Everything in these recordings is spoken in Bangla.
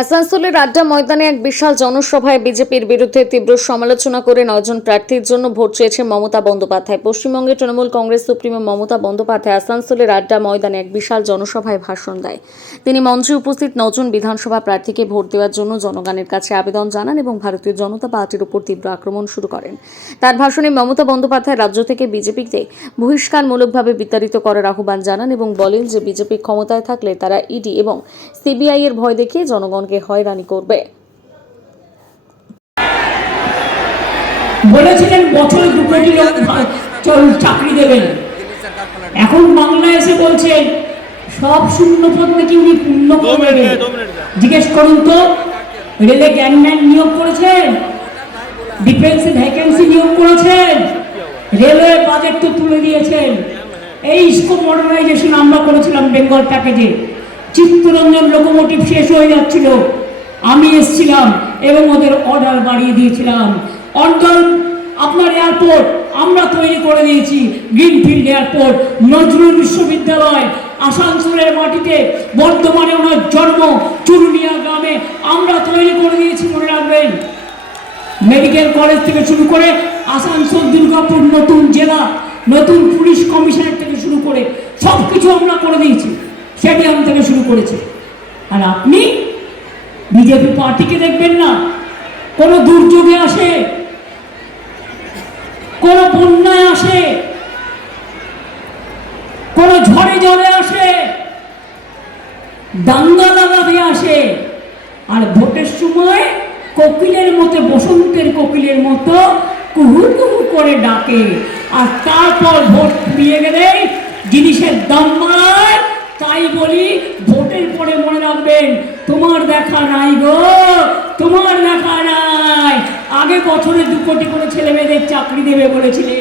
আসানসোলের আড্ডা ময়দানে এক বিশাল জনসভায় বিজেপির বিরুদ্ধে তীব্র সমালোচনা করে 9 জন প্রার্থীর জন্য ভোট চেয়েছে মমতা বন্দ্যোপাধ্যায়। পশ্চিমবঙ্গের তৃণমূল কংগ্রেস সুপ্রিমো মমতা বন্দ্যোপাধ্যায় আসানসোলের আড্ডা ময়দানে এক বিশাল জনসভায় ভাষণ দেয়। তিনি মঞ্চে উপস্থিত 9 জন বিধানসভা প্রার্থীকে ভোট দেওয়ার জন্য জনগণের কাছে আবেদন জানান এবং ভারতীয় জনতা পার্টির উপর তীব্র আক্রমণ শুরু করেন। তার ভাষণে মমতা বন্দ্যোপাধ্যায় রাজ্য থেকে বিজেপিতে বহিষ্কারমূলকভাবে বিতাড়িত করার আহ্বান জানান এবং বলেন যে বিজেপি ক্ষমতায় থাকলে তারা ইডি এবং সিবিআই এর ভয় দেখিয়ে জনগণকে হয়রানি করবে। বলেছিলেন বছরে 2 কোটি লোক চাকরি দেবেন, এখন বাংলায় এসে বলছেন সব শূন্য পদ নাকি উনি পূর্ণ করে দেবেন। জিজ্ঞেস করুন তো, রেলে গ্যাংম্যান নিয়োগ করেছেন, ডিফেন্সে ভ্যাকেন্সি নিয়োগ করেছেন, রেলওয়ে বাজেট তো তুলে দিয়েছেন। এই স্কোপ মডার্নাইজেশন আমরা করেছিলাম বেঙ্গল প্যাকেজে। চিত্তরঞ্জন লোকোমোটিভ শেষ হয়ে যাচ্ছিল, আমি এসেছিলাম এবং ওদের অর্ডার বাড়িয়ে দিয়েছিলাম। অন্ডল আপনার এয়ারপোর্ট আমরা তৈরি করে দিয়েছি, গ্রিনফিল্ড এয়ারপোর্ট, নজরুল বিশ্ববিদ্যালয় আসানসোলের মাটিতে, বর্ধমানে ওনার জন্ম চুরুলিয়া গ্রামে আমরা তৈরি করে দিয়েছি, মনে রাখবেন। মেডিকেল কলেজ থেকে শুরু করে আসানসোল দুর্গাপুর নতুন জেলা, নতুন পুলিশ কমিশনার থেকে শুরু করে সব কিছু আমরা করে দিয়েছি, স্টেডিয়াম থেকে শুরু করেছে। আর আপনি বিজেপি পার্টিকে দেখবেন না, কোনো দুর্যোগে আসে, কোনো বন্যায় আসে, কোনো ঝড়ে জলে আসে, দাঙ্গা লাগাতে আসে, আর ভোটের সময় কোকিলের মতো, বসন্তের কোকিলের মতো কুহু কুহু করে ডাকে, আর তারপর ভোট ফুরিয়ে গেলেই জিনিসের দাম বাড়ায়। তাই বলি, ভোটের পরে মনে রাখবেন, তোমার দেখা নাই গো, তোমার দেখা নাই। আগে বছরে 2 কোটি করে ছেলে মেয়েদের চাকরি দেবে বলেছিলে,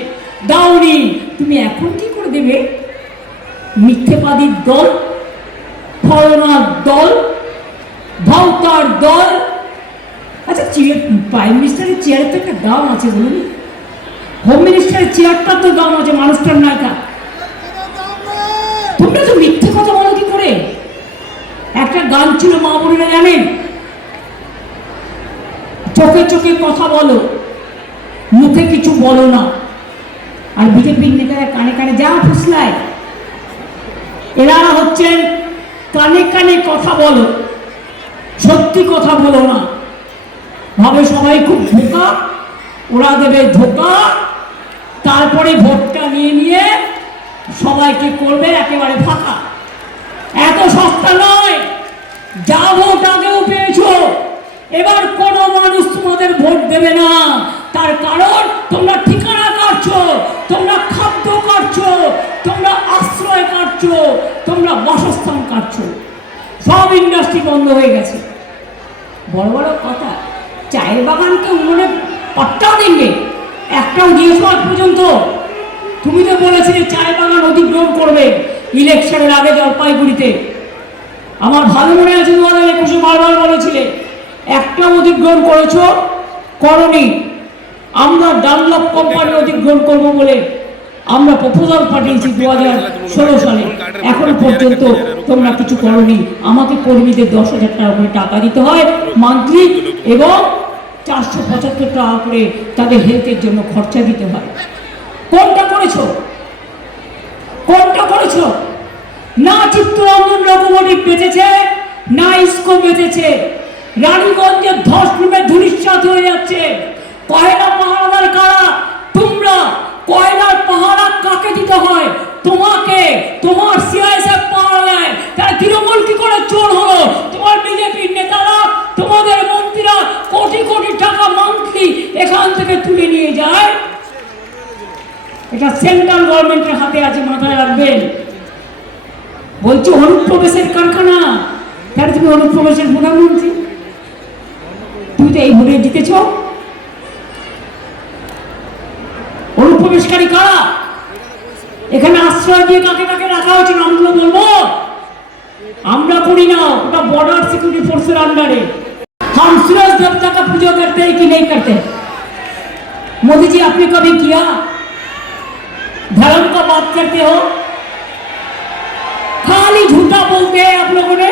দাওনি, তুমি এখন কি করে দেবে? মিথ্যেবাদীর দল, ফলনার দল, ভাউতার দল। আচ্ছা, প্রাইম মিনিস্টারের চেয়ারের তো একটা দাম আছে, বলুন। হোম মিনিস্টারের চেয়ারটার তো দাম আছে, মানুষটার নাই থাক। তোমরা তো মিথ্যে কথা বলো কি করে? একটা গান ছিল, মা বোনেরা জানেন, চোখে চোখে কথা বলো, মুখে কিছু বলো না। আর বিজেপির নেতারা কানে কানে যা ফুসলায়, এরা হচ্ছেন কানে কানে কথা বলো, সত্যি কথা বলো না। ভাবে সবাই খুব ধোকা, ওরা দেবে ধোকা, তারপরে ভোটটা নিয়ে নিয়ে সবাইকে করবে একেবারে ফাঁকা। এত সস্তা নয়, যা ভোট আগেও পেয়েছো, এবার কোনো মানুষ তোমাদের ভোট দেবে না। তার কারণ তোমরা ঠিকানা কাটছো, তোমরা খাদ্য কাটছো, তোমরা আশ্রয় কাটছো, তোমরা বাসস্থান কাটছো। সব ইন্ডাস্ট্রি বন্ধ হয়ে গেছে। বড় বড় কথা, চায়ের বাগানকে উন্নয়নে পাট্টাও দেননি, একটাও দিয়েছো আজ পর্যন্ত। তুমি তো বলেছিলে চায়ের বাগান অধিগ্রহণ করবে ইলেকশনের আগে জলপাইগুড়িতে। আমার ভালো মনে আছে, 2021 বারবার বলেছিলে, একটাও অধিগ্রহণ করেছো, করনি। আমরা ডানলপ কোম্পানি অধিগ্রহণ করবো বলে আমরা প্রপোজাল পাঠিয়েছি 2016 সালে, এখনো পর্যন্ত তোমরা কিছু করনি। আমাকে কর্মীদের 10,000 টাকা করে টাকা দিতে হয় মান্থলি, এবং 475 টাকা করে তাদের হেলথের জন্য খরচা দিতে হয়। কোনটা করেছো? কোনটা করেছো? না চিত্তরঞ্জন লোকোমোটিভ বেঁচেছে, না ইস্কো বেঁচেছে। রানীগঞ্জের ধসলুমে ধূলিসাৎ হয়ে যাচ্ছে। কয়লা পাহারাদার কারা? তোমরা। কয়লার পাহারা কাকে দিতে হয়? তোমাকে। তোমার সিআইএসএফ পাহারা দেয়। তাই তৃণমূল কি করে চোর হলো? তোমার বিজেপির নেতারা, তোমাদের মন্ত্রীরা কোটি কোটি টাকা মান্থলি এখান থেকে তুলে নিয়ে যায়। এটা সেন্ট্রাল গভর্নমেন্টের হাতে আছে, মাথায় রাখবেন। বলছি অনুপ্রবেশের কারখানা, তাহলে তুমি অনুপ্রবেশের প্রধানমন্ত্রী। তুমি তো এই ভোটে জিতেছ। অনুপ্রবেশকারী কারা? এখানে আশ্রয় দিয়ে কাকে কাকে রাখা হয়েছে নামগুলো বলবো? আমরা করি না, ওটা বর্ডার সিকিউরিটি ফোর্সের আন্ডারে। हम सूरज देवता का पूजा करते हैं कि नहीं करते? मोदी जी, आपने कभी किया? धर्म का बात करते हो, खाली झूठा बोलते हैं आप लोगों ने।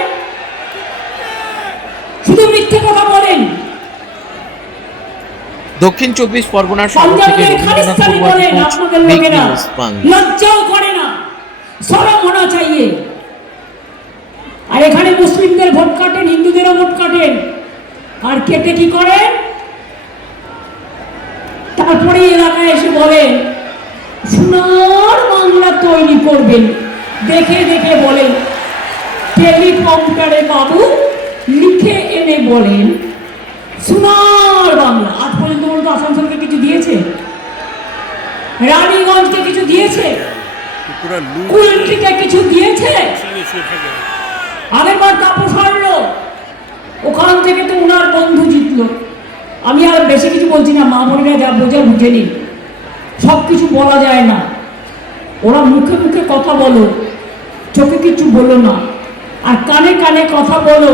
শুধু মিথ্যে কথা বলেন। দক্ষিণ 24 পরগনার শহর থেকে পাঞ্জাবের রবীন্দ্রনাথ খালিস্তানি বড়ুয়ার বলেন রিপোর্ট, আপনাদের বিগ লোকেরা, নিউজ বাংলা। লজ্জাও করে না, শরম হোনা চাইয়ে। আর এখানে মুসলিমদের ভোট কাটেন, হিন্দুদেরও ভোট কাটেন, আর কেটে কি করেন? তারপরে এলাকায় এসে বলেন সোনার বাংলা তৈরি করবেন। দেখে দেখে বলেন, টেলিপ্রম্পটারে বাবু লিখে এনে বলেন সোনার বাংলা। আজ পর্যন্ত বলতো আসানসোলকে কিছু দিয়েছে? রানীগঞ্জকে কিছু দিয়েছে? কুলটিকে কিছু দিয়েছে? আগেরবার তাপস হারলো, ওখান থেকে তো ওনার বন্ধু জিতলো। আমি আর বেশি কিছু বলছি না, মা বোনেরা যা বোঝা বুঝে নিন, সব কিছু বলা যায় না। ওরা মুখে মুখে কথা বলো, চোখে কিছু বলো না, আর কানে কানে কথা বলো,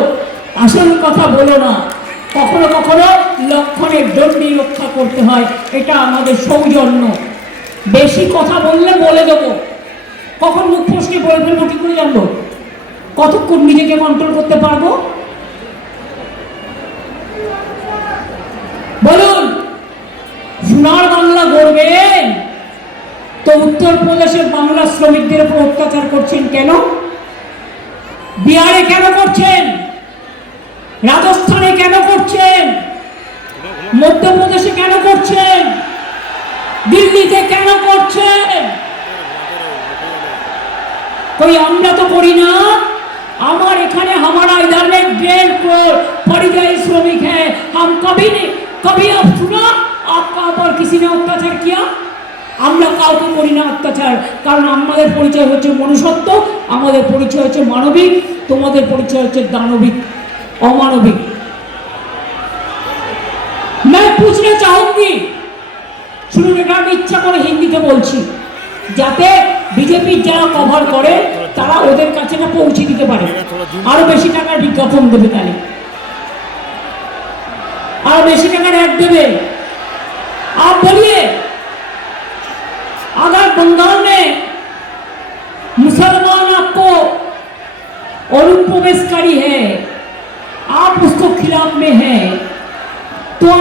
আসল কথা বলো না। কখনো কখনো লক্ষণের দণ্ডি রক্ষা করতে হয়, এটা আমাদের সৌজন্য। বেশি কথা বললে বলে দেবো, কখন মুখ ফসকে বলে ফেলবো কি করে জানবো? কতক্ষণ নিজেকে কন্ট্রোল করতে পারবো? বলুন, সোনার বাংলা গড়বেন তো উত্তরপ্রদেশের বাংলা শ্রমিকদের উপর অত্যাচার করছেন কেন? বিহারে কেন করছেন? রাজস্থানে কেন করছেন? মধ্যপ্রদেশে কেন করছেন? দিল্লিতে কেন করছেন? কই আমরা তো করি না। আমার এখানে हमारा इधर में 1.5 करोड़ परिযায়ী श्रमिक है। हम कभी आप सुना आपका ऊपर किसी ने अत्याचार किया? আমরা কাউকে করি না অত্যাচার, কারণ আমাদের পরিচয় হচ্ছে মনুষ্যত্ব, আমাদের পরিচয় হচ্ছে মানবিক, তোমাদের পরিচয় হচ্ছে দানবিক, অমানবিক। मैं पूछना चाहूंगी, শুনুন, এটা আমি ইচ্ছা করে হিন্দিতে বলছি যাতে বিজেপির যারা কভার করে তারা ওদের কাছে না পৌঁছে দিতে পারে, আরো বেশি টাকার বিজ্ঞাপন দেবে, তাহলে আরো বেশি টাকার অ্যাড দেবে। आप बोलिए, अगर बंगाल में मुसलमान आपको अनुप्रवेशकारी है, आप उसको खिलाफ में है, तो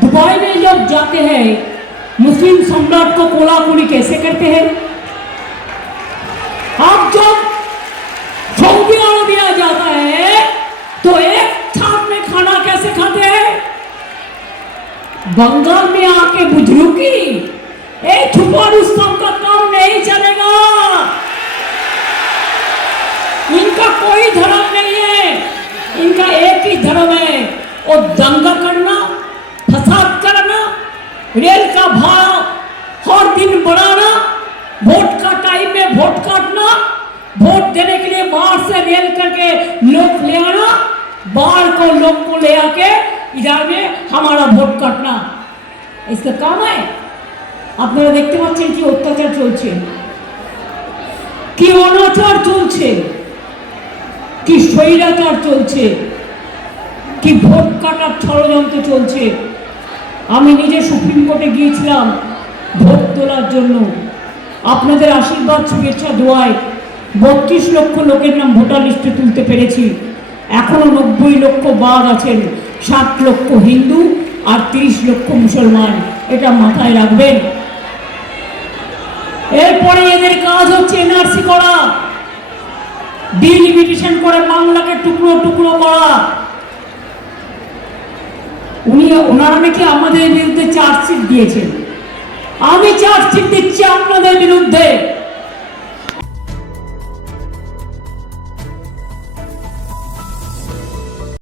दुबई में जब जाते हैं मुस्लिम सम्राट को कोलाकुली कैसे करते हैं? आप जब सऊदी अरबिया जाता है तो एक साथ में खाना कैसे खाते हैं? बंगाल में आके बुजुर्गी छुपा रुस्तम का काम नहीं चलेगा। इनका कोई धर्म नहीं है, इनका एक ही धर्म है, और दंगा करना, फसाद करना, रेल का भाड़ा हर दिन बढ़ाना, वोट का टाइम में वोट काटना, वोट देने के लिए बाहर से रेल करके लोग ले आना, बाहर को लोग को ले आके इधर में हमारा वोट काटना, इसका काम है। আপনারা দেখতে পাচ্ছেন কি অত্যাচার চলছে, কি অনাচার চলছে, কি স্বৈরাচার চলছে, কি ভোট কাটার ষড়যন্ত্র চলছে। আমি নিজে সুপ্রিম কোর্টে গিয়েছিলাম ভোট তোলার জন্য, আপনাদের আশীর্বাদ শুভেচ্ছা দোয়ায় 32 লক্ষ লোকের নাম ভোটার লিস্টে তুলতে পেরেছি। এখনো 90 লক্ষ বাদ আছেন, 7 লক্ষ হিন্দু আর 30 লক্ষ মুসলমান, এটা মাথায় রাখবেন। এরপরে এদের কাজ হচ্ছে এনআরসি করা, ডিলিমিটেশন করে বাংলাকে টুকরো টুকরো করা। ওনারা নাকি আমাদের বিরুদ্ধে চার্জশিট দিয়েছেন। আমি চার্জশিট দিচ্ছি